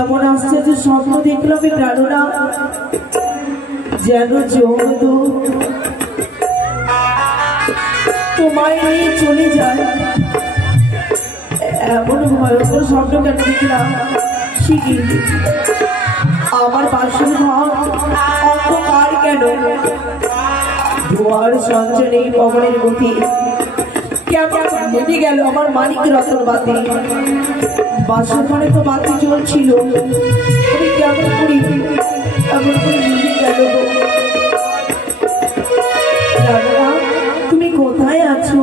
কেমন আসছে যে স্বপ্ন দেখলাম প্রাণনা যেন জমদূত তোমায় নিয়ে চলে যায় এমন ভয়ঙ্কর স্বপ্ন কেন দেখলাম শিখি আমার পাশের ঘর অন্ধকার কেন ধোয়ার সঞ্চয় নেই পবনের গতি কেমন নেমে গেল আমার মানিক রতন বাতি বাসর ঘরে তো বাতি জ্বলছিল আমি কেমন করি এমন করে নিভে গেল তুমি কোথায় আছো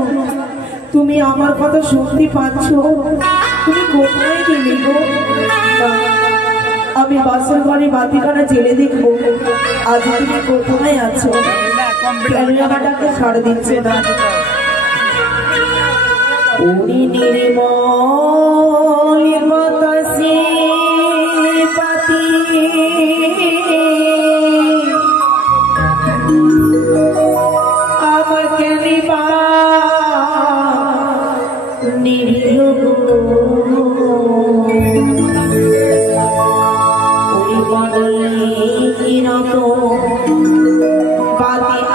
তুমি আমার কথা শুনতে পাচ্ছ তুমি কোথায় গেলে গো আমি বাসর ঘরে বাতিখানা জেলে দেখবো আজ তুমি কোথায় আছো ক্যামেরাটাকে ছাড় দিচ্ছে না উনি নির্মল বাতাসে পাতি আমার কেলিবা নিভিল ওই বদলে কিরত পাতি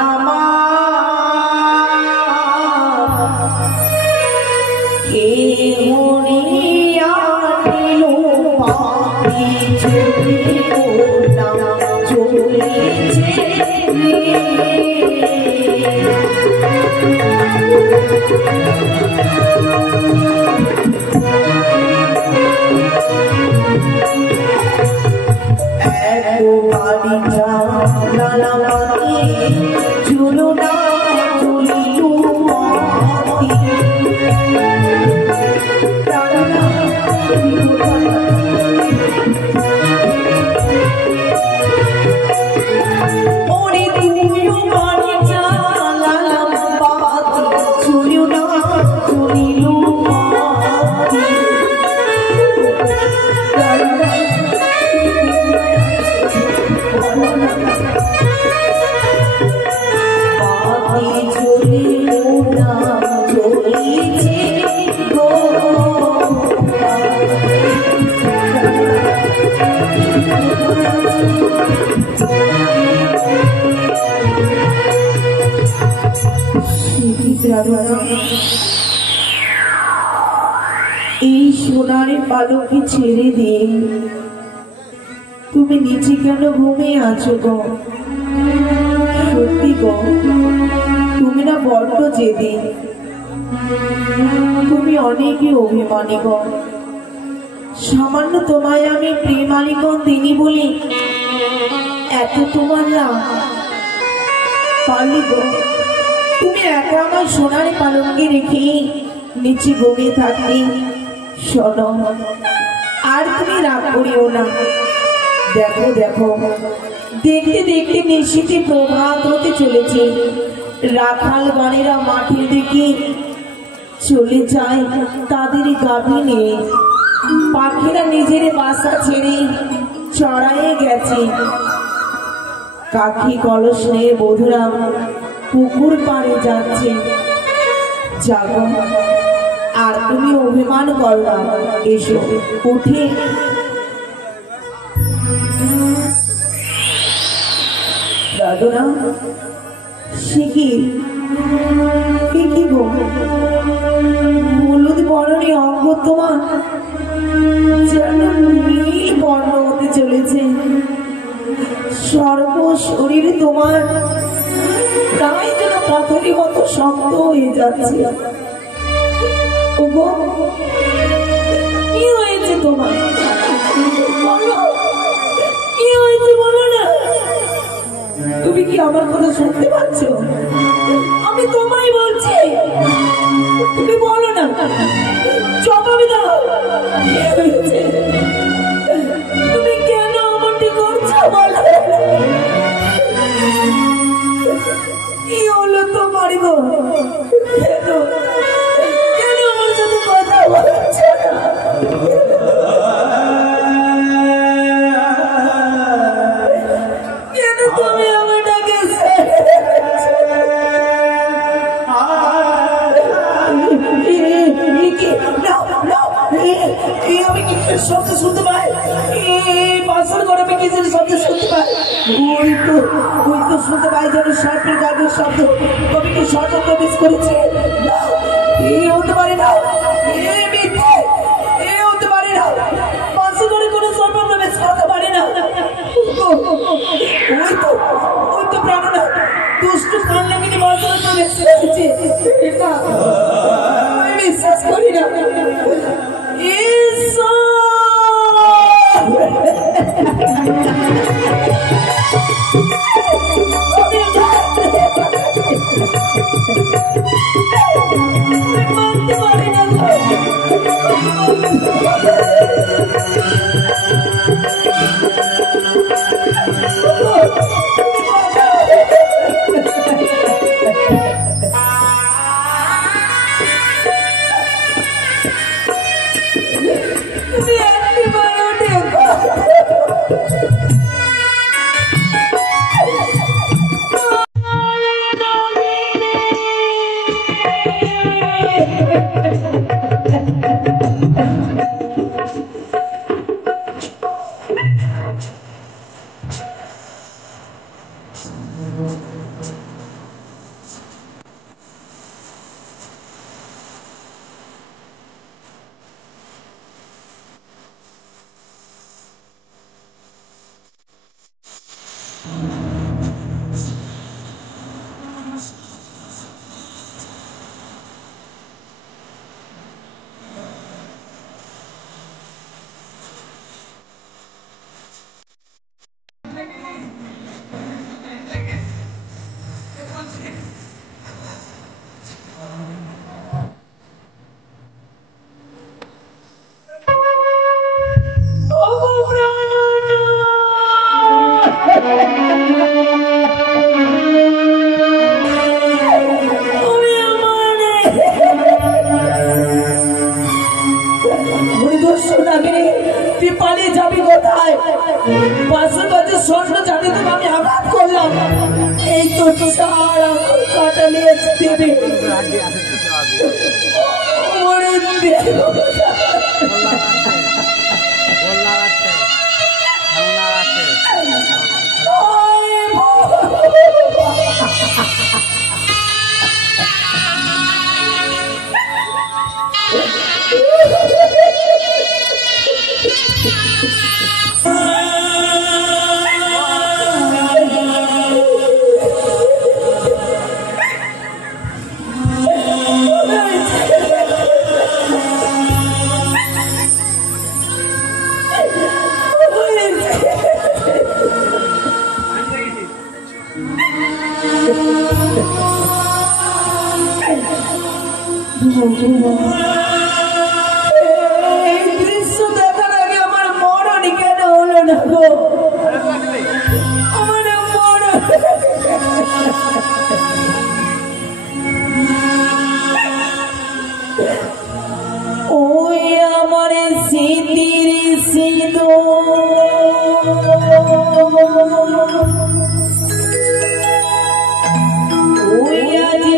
এই সোনারে পালকে ছেড়ে দিয়ে তুমি নিচে কেন ঘুমিয়ে আছো গো সত্যি গো তুমি না বড্ড জেদি তুমি অনেকই অভিমানী গো সামান্য তোমায় আমি প্রেমালিকন দিনি বলি এত তোমার না পারলি গো তুমি একা আমার সোনারে পালঙ্কে রেখে নিচে ঘুমিয়ে থাকলে শোনো আর তুমি রাগ করিও না দেখো দেখো দেখতে দেখতে নিশ্চিতে প্রভাত হতে চলেছে রাখাল গণেরা মাঠের দিকে চলে যায় তাদের গাভী নিয়ে পাখিরা নিজের বাসা ছেড়ে চড়াইয়ে গেছে কাকি কলস নিয়ে বধুরা পুকুর পাড়ে যাচ্ছে যাবো আর তুমি অভিমান করো না এসো উঠে দাদুরা শিখি কি গো হলুদ বর্ণের অঙ্গ তোমার যেন নীল বর্ণ হতে চলেছে সর্ব শরীরে তোমার প্রায় যেন পাথরের মতো শক্ত হয়ে যাচ্ছে কি হয়েছে তোমার কি হয়েছে বলো না তুমি কি আমার কথা শুনতে পাচ্ছ আমি তোমায় বলছি তুমি বলো না জবাব দাও তুমি কেন আমাকে করছো বলো কি হলো তোমার গো শব্দ শুনতে পাই, বাসর ঘরে আমি কিছু শব্দ শুনতে পাই। ওই তো শুনতে পাই যেন সর্পের গানের শব্দ। কবি কি সর্প প্রবেশ করেছে? হতে পারে না, মিথ্যে, হতে পারে না। বাসর ঘরে কোনো সর্প প্রবেশ করতে পারে না। ওই তো প্রাণনা দুষ্ট কান লাগিনি বাসর প্রবেশ করেছে। আমি বিশ্বাস করি না। দৃশ্য দেখার আগে আমার মরণ কেন হলো না গো? আমার মরণ ওই আমার স্মৃতির ওই আজকে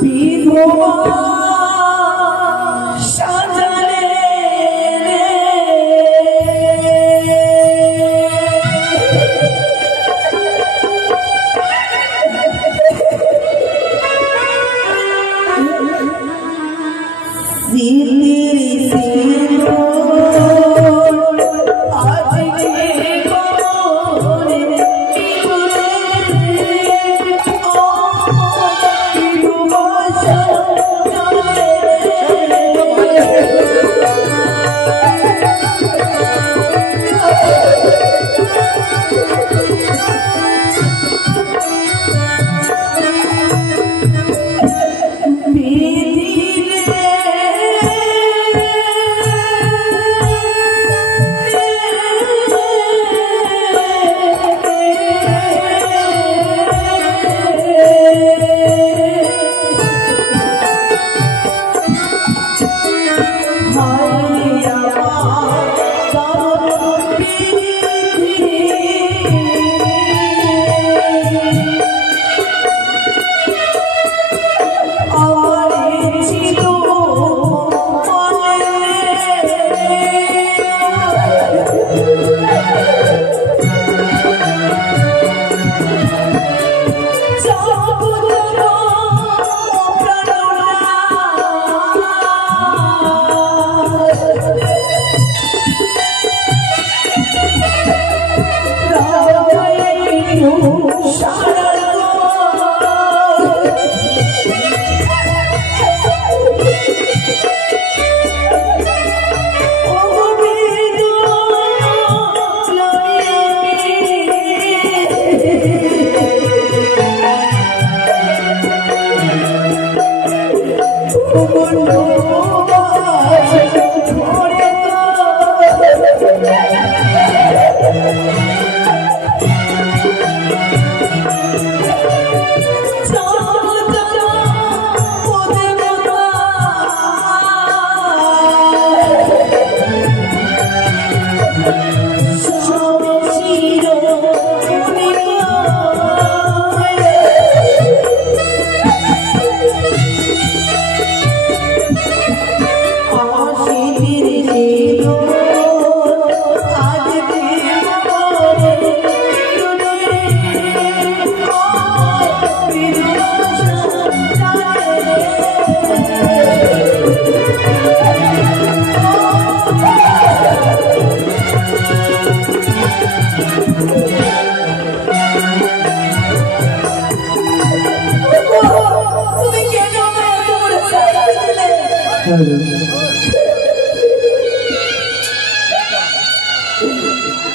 বিধবা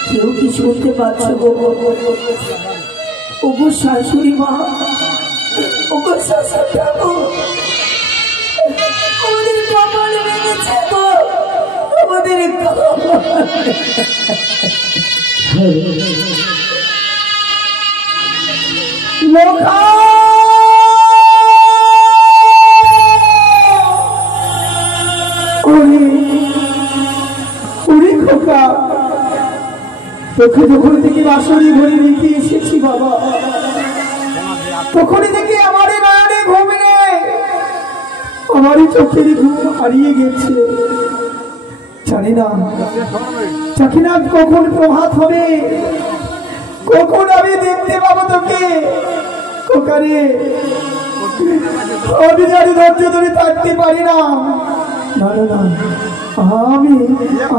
কেউ কি শুনতে পাচ্ছ গো? ওগো শাশুড়ি মা, ওগো শাশুড়ি ঠাকুর, আমাদের কপাল ভেঙেছে গো, আমাদের লোকা তোকে যখন থেকে বাসরি ঘরে রেখে এসেছি বাবা, তখনই থেকে আমার নয়নে ঘুম নেই, আমারই চোখের ঘুম হারিয়ে গেছে। জানি না কখন প্রভাত হবে, কখন আমি দেখতে পাবো তোকে। কোকারে আমি জানি ধৈর্য ধরে থাকতে পারি না।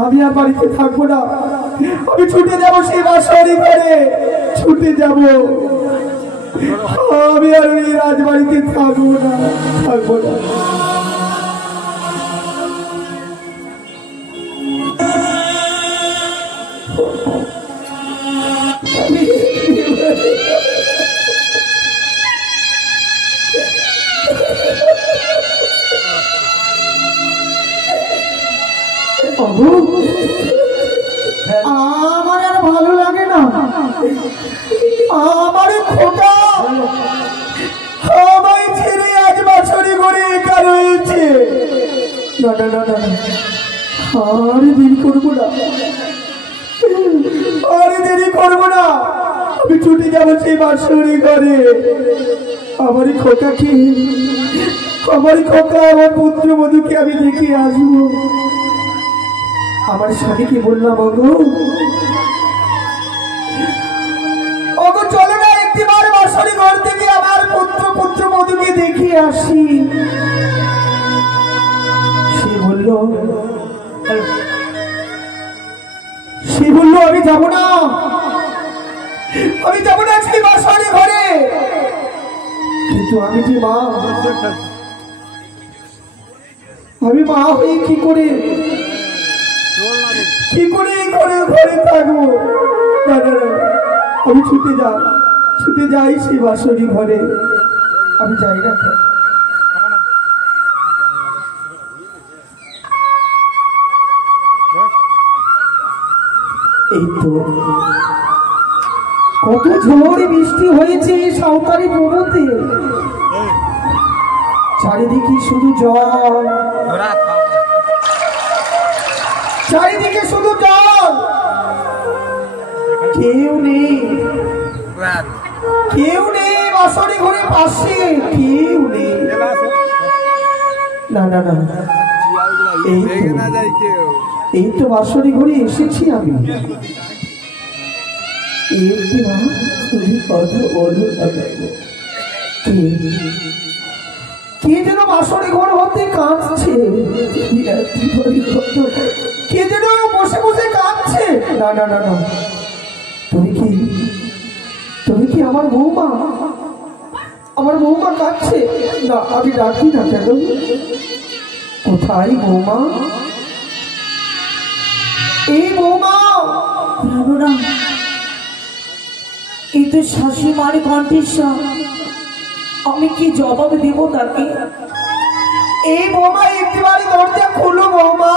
আমি আর বাড়িতে থাকবো না, আমি ছুটে যাবো সেই বাসরি ঘরে, ছুটে যাব। আমি আর ওই রাজবাড়িতে থাকবো না। আমার আর ভালো লাগে না, আমার খোকা আমায় ছেড়ে আজ বাছরি করে একা রয়েছে। না আরে দেরি করবো না, আমি ছুটে যাবো সেই বাছরি ঘরে। আমারই খোকা আমার পুত্র বধূকে আমি দেখে আসবো। আমার স্বামীকে বললাম, ওগো চলো না একটিবার বাসরি ঘর থেকে আমার পুত্র বধূকে দেখে আসি। সে বলল আমি যাবো না সেই বাসরি ঘরে। কিন্তু আমি যে মা, আমি মা হয়ে কি করে ঘরে থাকবো? আমি ছুটে যাই সেই বাসরি ঘরে। আমি যাই না, এই তো কত ঝড় বৃষ্টি হয়েছে সাঁওতালি প্রবতে, চারিদিকে শুধু জল, কেউ নেই বাসরি ঘরে পাশে, কেউ নেই। না এই তো বাসরি ঘরে এসেছি আমি। কে যেন বাসরি ঘর হতে কাঁদছে, কে যেন বসে কাঁদছে। না তুমি কি আমার বৌমা কাঁদছে? না আমি ডাকি না কেন? কোথায় বৌমা? এই বৌমা, এই তো শাশুড়িমার কণ্ঠস্বর, আমি কি জবাব দেব তাকে? এই বৌমা একটিবারই দরজা খোলো বৌমা,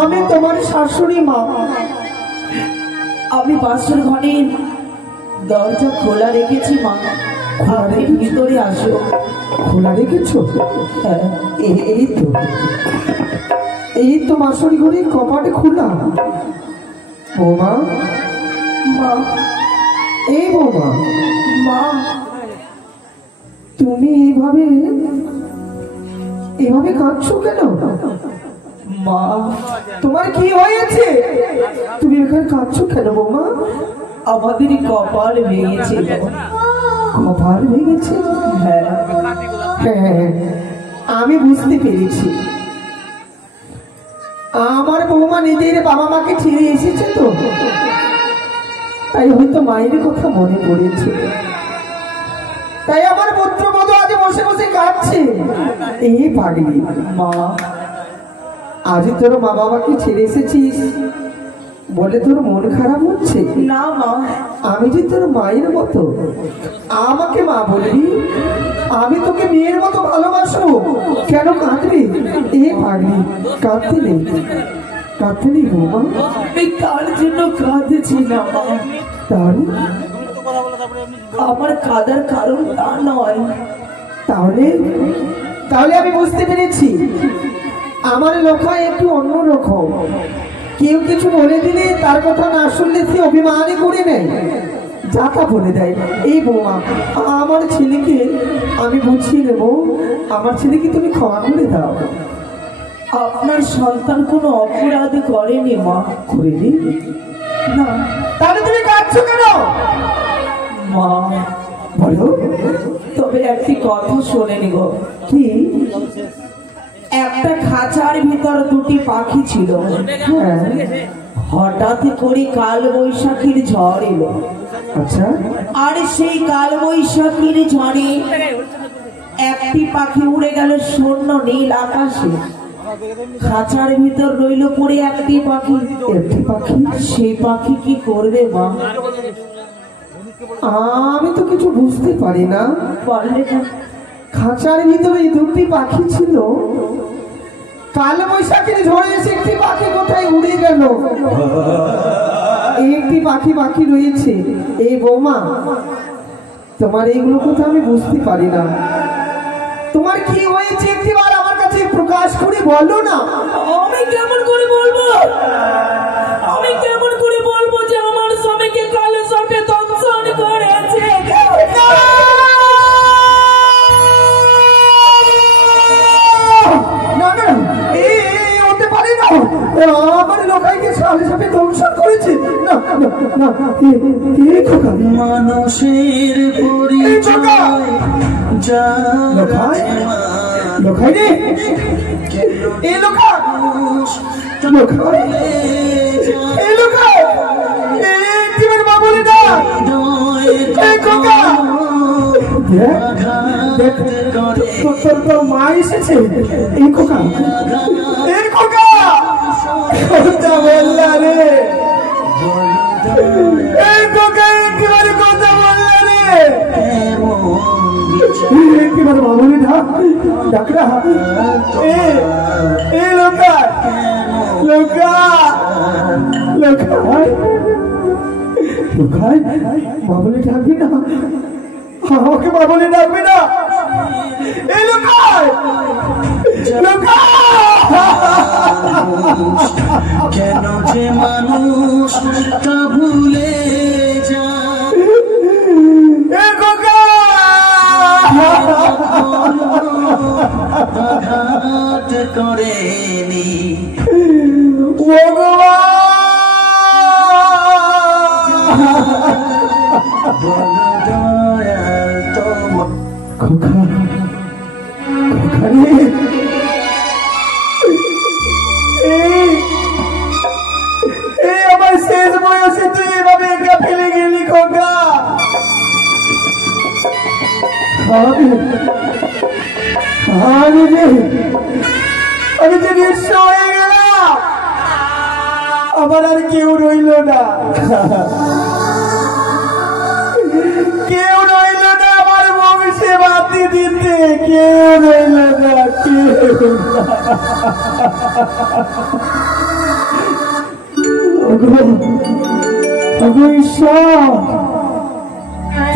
আমি তোমার শাশুড়ি মা। আমি বাসর ঘরের দরজা খোলা রেখেছি মা, ভিতরে আসো। খোলা রেখেছো? হ্যাঁ, এই তো বাসর ঘরের কপাটে খোলা। বৌমা, মা, এই বৌমা, মা, তুমি এভাবে কাঁদছো কেন? মা, তোমার কি হয়েছে? তুমি এখানে কাঁদছো কেন বৌমা? আমাদেরই কপাল ভেঙেছে। কপাল ভেঙেছে? হ্যাঁ, আমি বুঝতে পেরেছি। আমার বৌমা নিজের বাবা মাকে ছেড়ে এসেছে তো, তাই হয়তো মায়ের কথা মনে পড়েছে। তাই আমার পুত্র বধূ আজ বসে কাঁদছে। এই পাগলি মা, আজ তোর মা বাবাকে ছেড়ে এসেছিস বলে তোর মন খারাপ হচ্ছে? না মা, আমি যে তোর মায়ের মতো, আমাকে মা বলবি, আমি তোকে মেয়ের মতো ভালোবাসবো, কেন কাঁদবি? এ পাগলি কাঁদতে নেই, কাঁদতে নেই বৌমা। আমি কার জন্য কাঁদছি না মা, তাহলে আমার কাঁদার কারণ তা নয়। তাহলে তাহলে আমি বুঝতে পেরেছি, আমার লোকা একটু অন্যরকম। কেউ কিছু বলে দিলে তার কথা না শুনলে সে অভিমানই করে নেয়, যা তা বলে দেয়। এই বৌমা, আমার ছেলেকে আমি বুঝিয়ে নেবো, আমার ছেলেকে তুমি ক্ষমা করে দাও। আপনার সন্তান কোনো অপরাধ করেনি মা। করেনি? না। তাহলে তুমি কাঁদছো কেন? মা বলো। তবে একটি কথা শোনেনি গো। কি? একটা খাঁচার ভিতর দুটি পাখি ছিল। হ্যাঁ। হঠাৎ করে কাল বৈশাখীর ঝড় এলো। আচ্ছা। আর সেই কাল বৈশাখীর ঝড়ে একটি পাখি উড়ে গেল শূন্য নীল আকাশে। খাঁচার ভিতর রইল পড়ে একটি পাখি। একটি পাখি? সেই পাখি কি করবে মা? আমি তো কিছু বুঝতে পারি না। পারলে না। খাঁচার ভিতরে দুটি পাখি ছিল, কাল বৈশাখীর ঝড়ে এসে একটি পাখি কোথায় উড়ে গেল, একটি পাখি বাকি রয়েছে। এই বৌমা, তোমার এইগুলো কথা আমি বুঝতে পারি না। তোমার কি হয়েছে একটিবার আমার কাছে প্রকাশ করে বলো না। আমি কেমন করে বলবো? আমি কেমন করে বলবো যে আমার স্বামীকে কালো সাপে দংশন করেছে? না না, এই হতে পারে না। আমার লোকাইকে সাথে সাথে দংশন করেছে। না না না, এই খোকা মানুষের পরিচয় লোকাই, লোকাই রে, এই লোকা, লোকাই, এই লোকাই, এই জীবন বাবুরে না, এই খোকা, দেখ দেখ, তোর মা এসেছে। এই খোকা, এই খোকা, কথা বললা রে, এই খোকা একেবারে কথা বললা রে। একেবারে বাবুরে ডাক, ডাকরা, এ লোকা, লোকা, লোকাই, লোকাই, বাবুলে ডাকবি না, আমাকে বাবুলে ডাকবি না। এই লোকাই, কেন যে মানুষ তা ভুলে যায়, আঘাত করেনি দয়াল তোমার। খোকা, খোকা রে, এই আমার শেষ বয়সে তুই এভাবে একা ফেলে গেলি খোকা। আমি যে নিঃস্ব হয়ে গেলাম, আমার আর কেউ রইল না, কেউ রইল না আমার বংশে বাতি দিতে, কেউ রইল না, কেউ ঈশ্বর,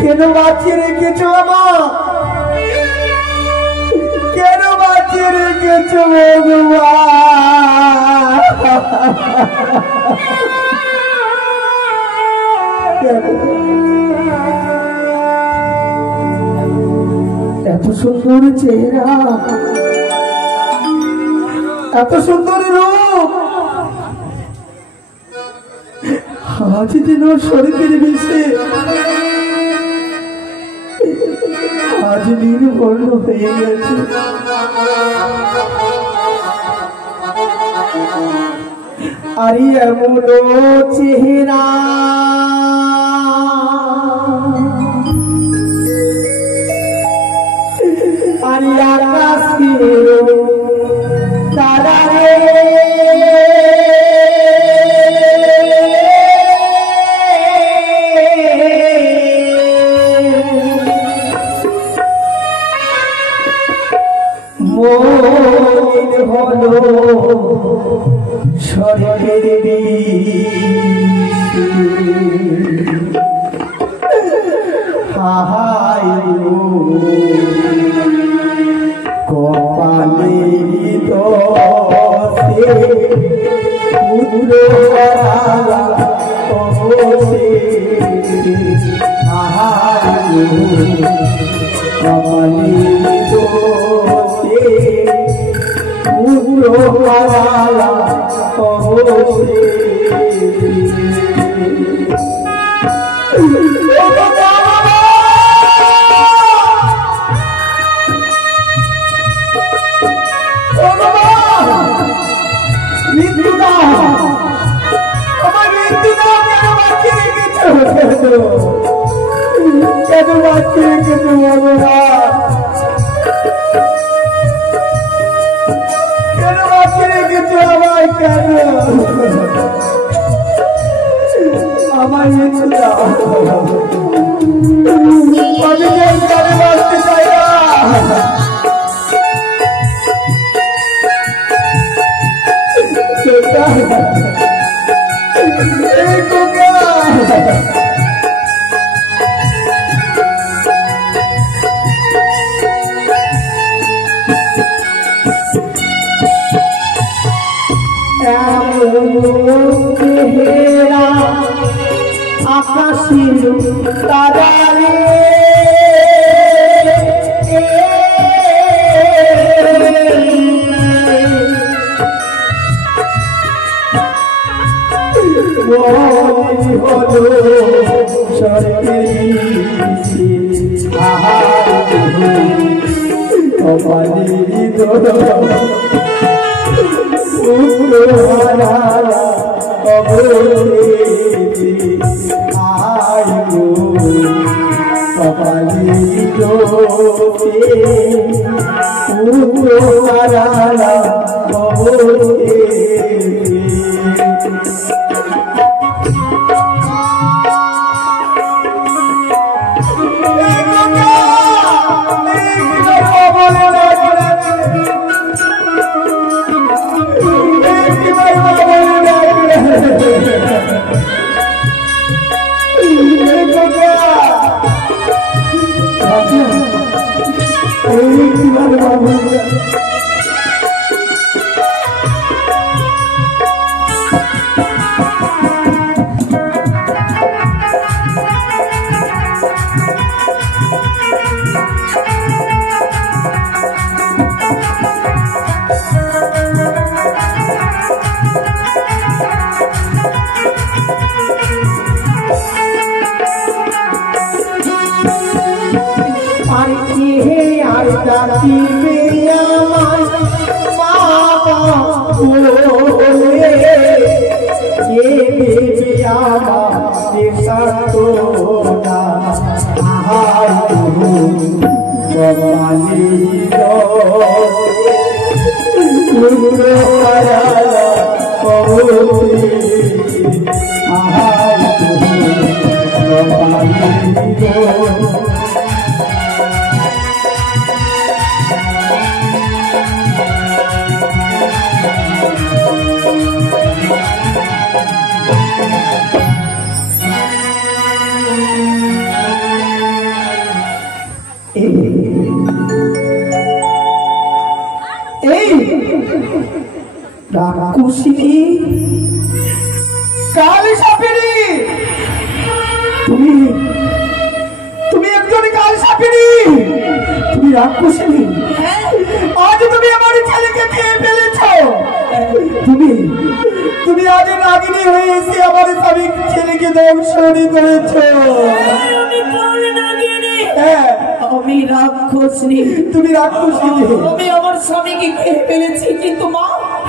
কেন বাঁচিয়ে রেখেছো আমার, কেন বাঁচিয়ে রেখেছো ভগবান? এত সুন্দর চেহারা, এত সুন্দর রূপ, আজ যেন শরীরের বিষে আজ নির্বর্ণ হয়ে গেছে। আর এমন চেহারা আরে আকাশে তারা রে মন হলো স্বর্গের হাহাই কপালে দোষে পুরো হাহাই কপালে দোষে পুরো আমার বাঁচতে চাই না আকাশের তারা রে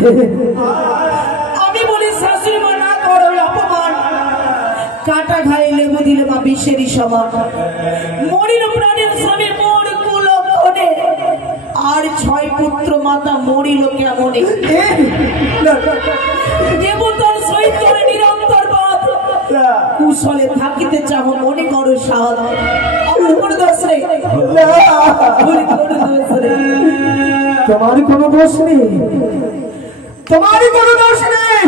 হলো আমি বলি শাশুড়ি মা না করো অপমান কাটা ঘায়ে লেবু দিলে মা বিষেরই সমান মরিল প্রাণের স্বামীর মোর কুলক্ষণে ছয় পুত্র মাতা মরিল কেমনে দেবতার সহিত করে নিরন্তর বাদ কুশলে থাকিতে চাহ মনে করো সাধ আমার কোনো দোষ নেই তোমার কোনো দোষ নেই, তোমারই কোনো দোষ নেই।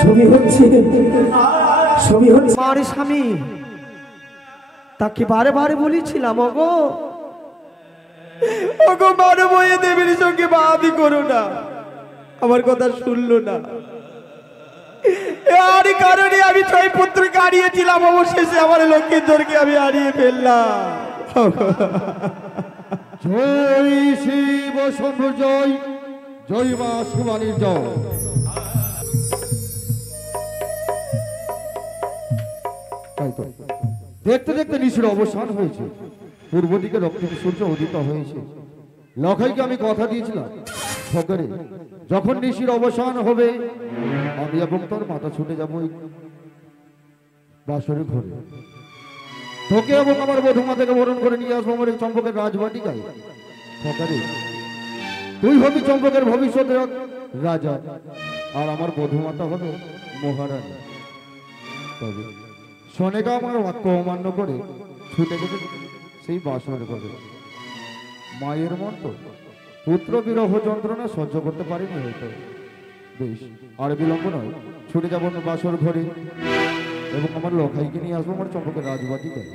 ছবি হচ্ছে আমার স্বামী, তাকে বারে বারে বলেছিলাম ওগো বারে বয়ে দেবীর সঙ্গে বাদি করো না, আমার কথা শুনলো না। এর কারণে আমি ছয় পুত্রকে হারিয়েছিলাম, অবশেষে আমার লক্ষ্মীধরকে আমি হারিয়ে ফেললাম। জয় শিব শম্ভু জয়, জয় মা শিবানীর জয়। দেখতে দেখতে নিশির অবসান হয়েছে, পূর্ব দিকে রক্তিম সূর্য উদিত হয়েছে। লখাইকে আমি কথা দিয়েছিলাম সকালে যখন নিশির অবসান হবে আমি এবং তোর মাথা ছুটে যাবো বাসরে ঘরে, তোকে এবং আমার বধূমা থেকে বরণ করে নিয়ে আসবো আমার এই চম্পকের রাজবাটিকায়। সকালে তুই হবি চম্পকের ভবিষ্যতের রাজা, আর আমার বধূমাতা হবে মহারানী। তবে শোনেগা আমার বাক্য অমান্য করে ছুটে গেছে সেই বাসর ঘরে। মায়ের মন তো পুত্র বিরহ যন্ত্রণা সহ্য করতে পারিনি হয়তো। বেশ, আর বিলম্ব নয়, ছুটে যাবো বাসর ঘরে এবং আমার লখাইকে নিয়ে আসবো আমার চম্পকের রাজবাটিকায়।